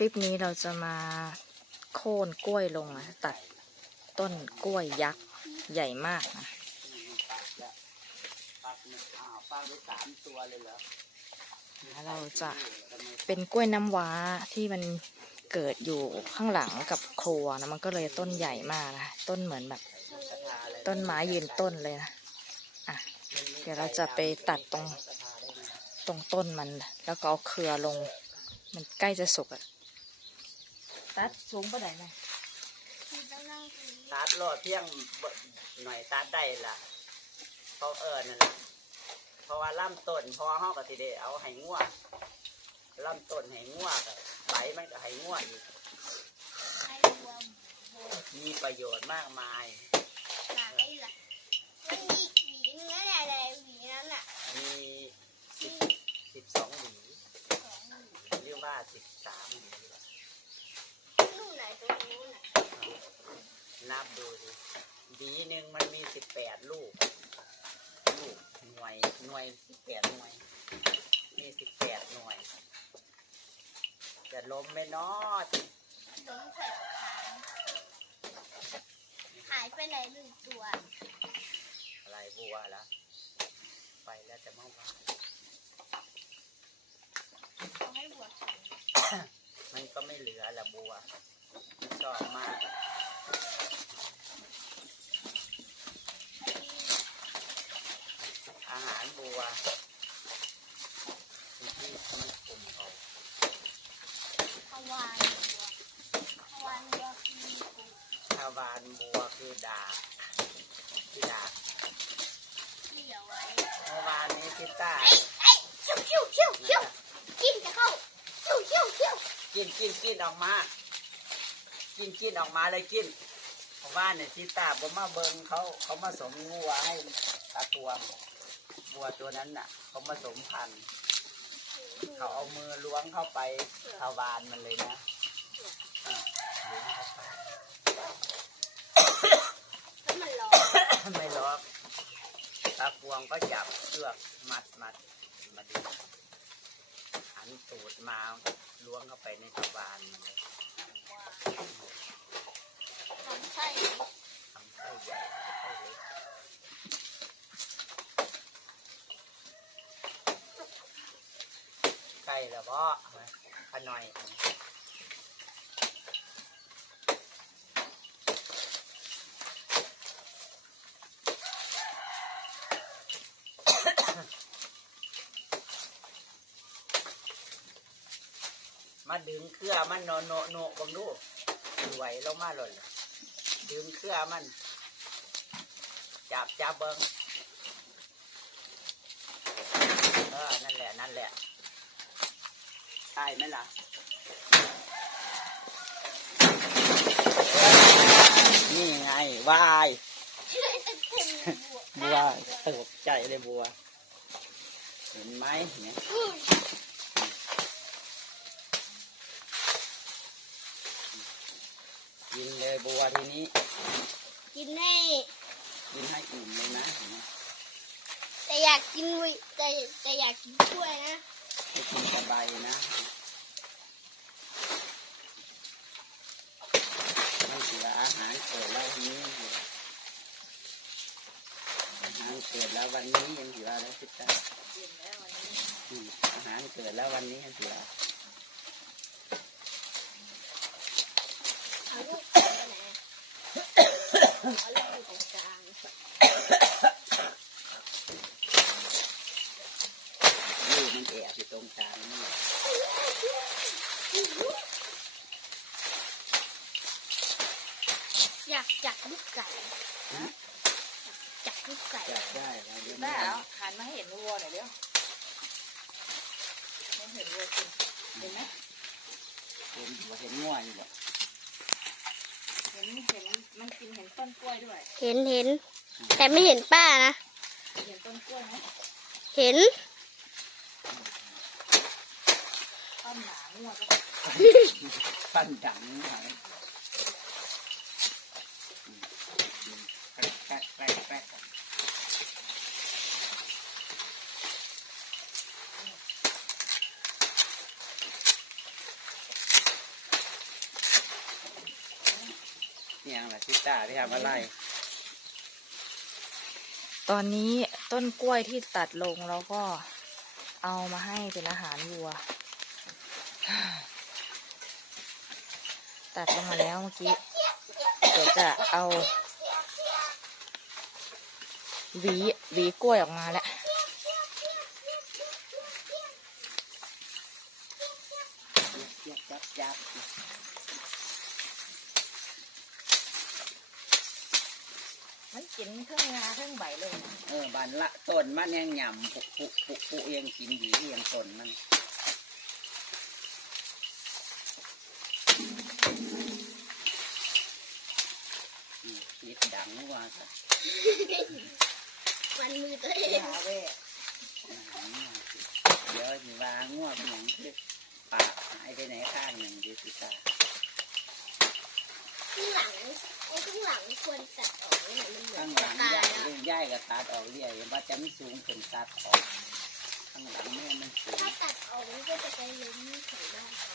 ลิปนี้เราจะมาโค่นกล้วยลงนะตัดต้นกล้วยยักษ์ใหญ่มากนะแล้วเรอแล้วเราจะเป็นกล้วยน้ำว้าที่มันเกิดอยู่ข้างหลังกับครัวนะมันก็เลยต้นใหญ่มากนะต้นเหมือนแบบ ต้นไม้ยืนต้นเลยนะอะเดี๋ยวเราจะไปตัดตรงตรงต้นมัน แล้วก็เอาเครือลง มันใกล้จะสุกอะ ตัดสูงไปไหนไหมตัดโลดเพียงเบิ่งหน่อยตัดได้ล่ะเขาเอิญนั่นแหละเพราะว่าล่ำต้นเพอห้องก็สิได้เอาให้ง่วล่ำต้นให้ง่วกับใบมันก็ให้ง่วอีกมีประโยชน์มากมายมีสิบสิบสองหวีหรือว่าสิบสามหวี นับดูดิหวีหนึ่งมันมีสิบแปดลูก ลูกหน่วยหน่วยสิบแปดหน่วย มีสิบแปดหน่วย จะล้มไหม่นอดหายไปไหนหนึ่งตัว อะไรบัวละไปแล้วจะเมื่อวานเอาให้บวชมันก็ไม่เหลือละบัว ชอบมากอาหารบัวที่ที่มันกลุ่มเขาทวารบัวทวารบัวคือปูชาวานบัวคือดาบคือดาบที่เอาไว้เมื่อวานนี้พิต้าเอ้ยชิวชิวชิวชิวกินจะเข้าชิวชิวชิวกินกินกินออกมา กินกินออกมาเลยกินเพราะว่าเนี่ยพิต้าบ่มาเบิงเขาเขามาสมงัวให้ตาตวงบัวตัวนั้นน่ะ เขามาสมพันธุ์เขาเอามือล้วงเข้าไปทวารมันเลยนะอะล้วงเข้าไปแล้วมันร้อนไม่ล็อกตาพวงก็จับเชือกมัดมัดมาดูหันตูดมาล้วงเข้าไปในทวารมันเลย ทำไส้ทำไส้ใหญ่ไส้เล็กใกล้แล้วพ่อขน่อย มาดึงเครือมันโนโนโนบังดูไหวลงมาหล่นดึงเครือมัน จับจับเบิงเออนั่นแหละนั่นแหละใช่ไหมล่ะนี่ไงวายช่วยตะกุ่มบัวบัวตกใจเลยบัว เห็นไหมเนี่ย อืม กินเลยบัวทีนี้ กินให้กินให้อิ่มเลยนะเห็นไหมแต่อยากกินวิแต่แต่อยากกินกล้วยนะให้กินสบายนะไม่เสียอาหารเกิดแล้ววันนี้ยังเหลืออาหารเกิดแล้ววันนี้ยังเหลือแล้วพี่ตาอืมอาหารเกิดแล้ววันนี้ยังเหลือ เอาลูกไปไหน เอาลูกอยู่ตรงกลางลูกมันแอบอยู่ตรงกลางนี่แหละอยากจับลูกไก่ฮะจับลูกไก่จับได้แล้วเดี๋ยวได้นี้แล้วหันมาให้เห็นวัวหน่อยเดี๋ยวไม่เห็นวัวจริงเห็นไหมเห็นหัวเห็นง่วงอยู่บ่ เห็นเห็นมันกินเห็นต้นกล้วยด้วย เห็นเห็น แต่ไม่เห็นป้านะ เห็นต้นกล้วยไหมเห็นต้นหนางัวก็ ปั้นดังหายแกรกแกรกแกรกแกรก อย่างล่ะซิต้าที่ทำอะไร ตอนนี้ต้นกล้วยที่ตัดลงแล้วก็เอามาให้เป็นอาหารวัว ตัดลงมาแล้วเมื่อกี้เดี๋ยวจะเอาหวีหวีกล้วยออกมาแล้ว ยับยับยับ มันกินเครื่องงาเครื่องใบเลยเออบานละต้นมันยังหย่ำปุปุปุปุเองกินดีเองต้นมันอืมคิดดังว่าซะมันมือตัวเองหาเว้ยเดี๋ยวสิว่าง่วงเป็นอย่างคือปากหายไปไหนข้างหนึ่งดิสิตาข้างหลัง ไอ้ข้างหลังควรตัดออกเนี่ยมันเหมือข้านงหตาลังตาย่ายแล้วย่ายกับตัดออกเรียกว่าจะไม่สูงขึ้นตัดออกข้างหลังแม่มันสูงถ้าตัดออกมันก็จะไปล้มแถวบ้านเขา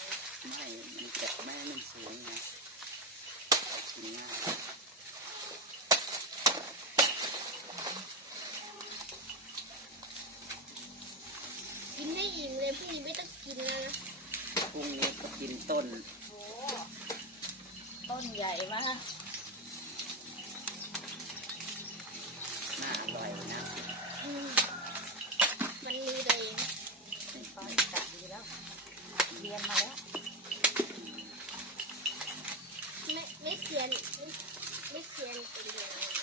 ไม่มันเจ็บแม่มันสูงไงเอากินง่ายกินได้อิ่มเลยพรุ่งนี้ไม่ต้องกินแล้วนะพรุ่งนี้ก็กินต้นโอ้ต้นใหญ่มาก น่าอร่อยนะ อืมมันมือตัวเอง ตอนกะดีแล้ว เรียนมาแล้ว ไม่ไม่เซียนไม่ไม่เซียนเป็นเรียนอะไร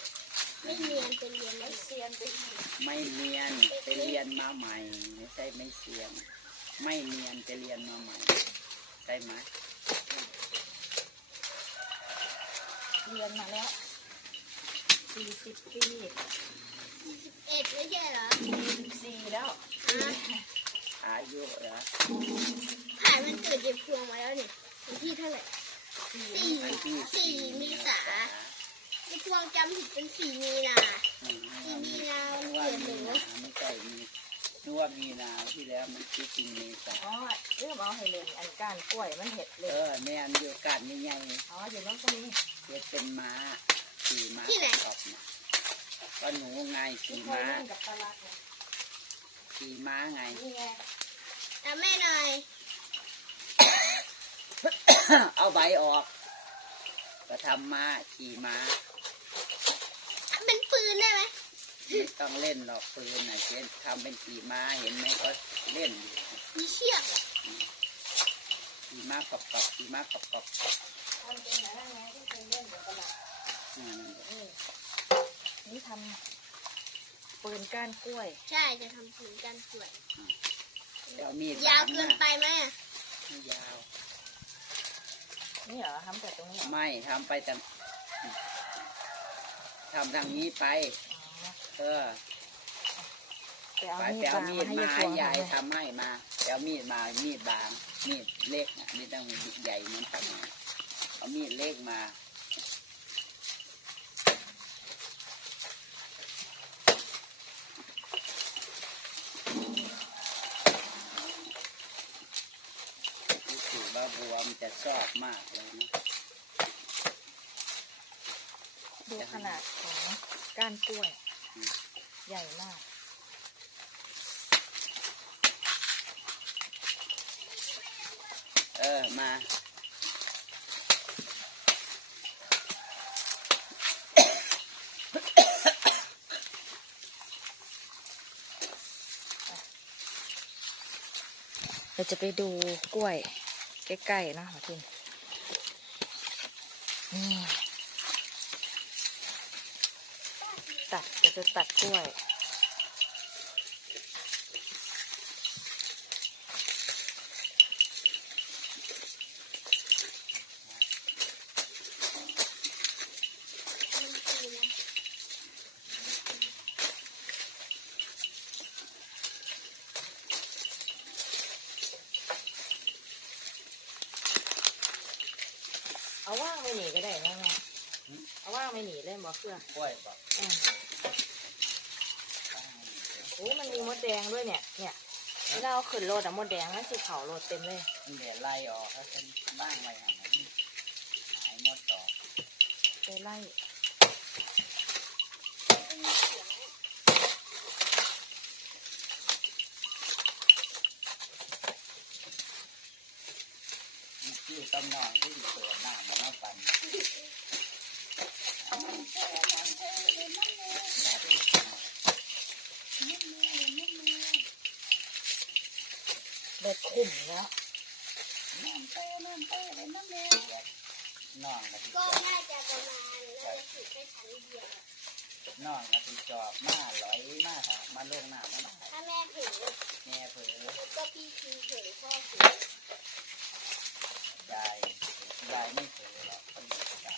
ไม่เนียนเป็นเรียนไม่เซียนเป็น ไม่เนียนไปเรียนมาใหม่ ไม่ใช่ไม่เสียง ไม่เนียนไปเรียนมาใหม่ใช่ไหมเรียนมาแล้วสี่สิบปีเอ็ดไม่ใช่เหรอสิบสี่แล้วอะอายุเหรอผ่านมันเกิดเย็บพวงมาแล้วเนี่ยวันที่เท่าไหร่สี่อันที่สี่เมีษาไอ้พวงจำผิดเป็นสี่มีนาอืมสี่มีนาวันว่าเกิดหมีนูนาไม่ใช่มีนึ กว่ามีนาที่แล้วมันคิดจริงเมษาอ๋อเรื่องเอาให้เรียนอันก้านกล้วยมันเห็ดเลเอยอแม่อันเดียวกันนี่ไงอ๋ออยู่น้องก็มีเฮ็ดเป็นม้าขี่ม้าที่ไหนขอบเนี่ยก็หนูไงที่ขี่เคยม้าเล่นกับตลาดเนี่ยขี่ม้าไง นี่ไงอะแม่หน่อยเอาใบออก ก็ทำม้าขี่ม้า อะเป็นปืนได้ไหม ไม่ต้องเล่นหรอกปืนนะเช่นทำเป็นขี่ม้าเห็นไหมก็เล่นอยู่มีเชือกเหรอขี่ม้ากรอบๆขี่ม้ากรอบทำเป็นอะไรไงที่เคยเล่นกับตลาดๆอืมนี่นี่ทำปืนก้านกล้วย ใช่จะทำปืนกันสวย เดี๋ยวมีดยาวบเกินนะไปไหมอะไม่ยาว นี่เหรอทำแต่ตรงนี้เหรอไม่ทำไปแต่ทำทางนี้ไป อ๋อเออไปเอาไปมีไปดเอาบางมีมาดให้มายายพวงยายทำให้ทำให้มาไปเอามีดมามีดบาง มีดเล็กอะมีดต้องใหญ่เหมือนกันเอามีดเล็กมารู้สึกว่าบัวมันจะชอบมากเลยนะ ดูขนาดของก้านกล้วย ใหญ่มาก เออ มาเราจะไปดูกล้วย ใกล้ๆเนาะมาทินนี่ตัดเดี๋ยว จะตัดกล้วยมันปืนนะเอาว่างไม่หนีก็ได้นะแม่เอาว่างไม่หนีเล่นบอเพื่อกล้วยบอกอืมโอ้มันมีมดแดงด้วยเนี่ย เนี่ยเวลาเอาขึ้นรถอะมดแดงมันสีขาวรถเต็มเลย มันเดี๋ยวไล่ออกแล้วเป็นบ้างอะไรอย่างนั้นหายหมดต่อไปไล่ที่ตำนองที่อยู่ตัวหน้ามันมาปัน เด็ดขุ่มแล้วน้องนะที่ก็น่าจะประมาณน่าจะถึงแค่ชั้นเดียวน้องนะที่จอบมาลอยมาหามาลงหน้ามาได้ถ้าแม่ถึงแม่เผลอก็พี่ทีถึงพ่อถึงยายยายไม่เผลอหรอกคนเดียวจ้ะ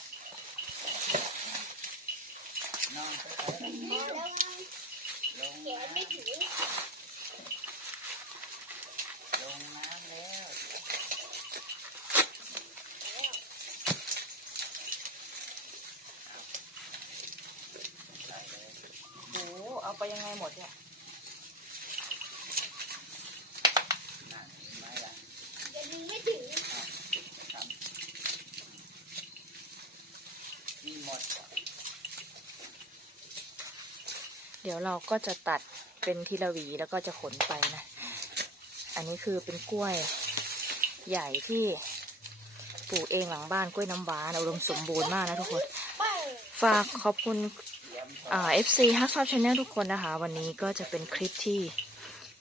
น้องไปไปพอแล้วไงลงแขนไม่ถึง ลงน้ำแล้วใส่เลย โหเอาไป ยังไงหมดเนี่ยนั่นเห็นไหมล่ะจะดึงไม่ถึงทำมีหมดเดี๋ยวเราก็จะตัดเป็นทีละหวีแล้วก็จะขนไปนะ อันนี้คือเป็นกล้วยใหญ่ที่ปลูกเองหลังบ้านกล้วยน้ำว้านะอุดมสมบูรณ์มากนะทุกคนปั้งฝากขอบคุณ เอฟซีฮักฟับชาแนลทุกคนนะคะ วันนี้ก็จะเป็นคลิปที่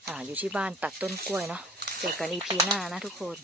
ออยู่ที่บ้านตัดต้นกล้วยเนาะเจอกันอีพีหน้านะทุกคน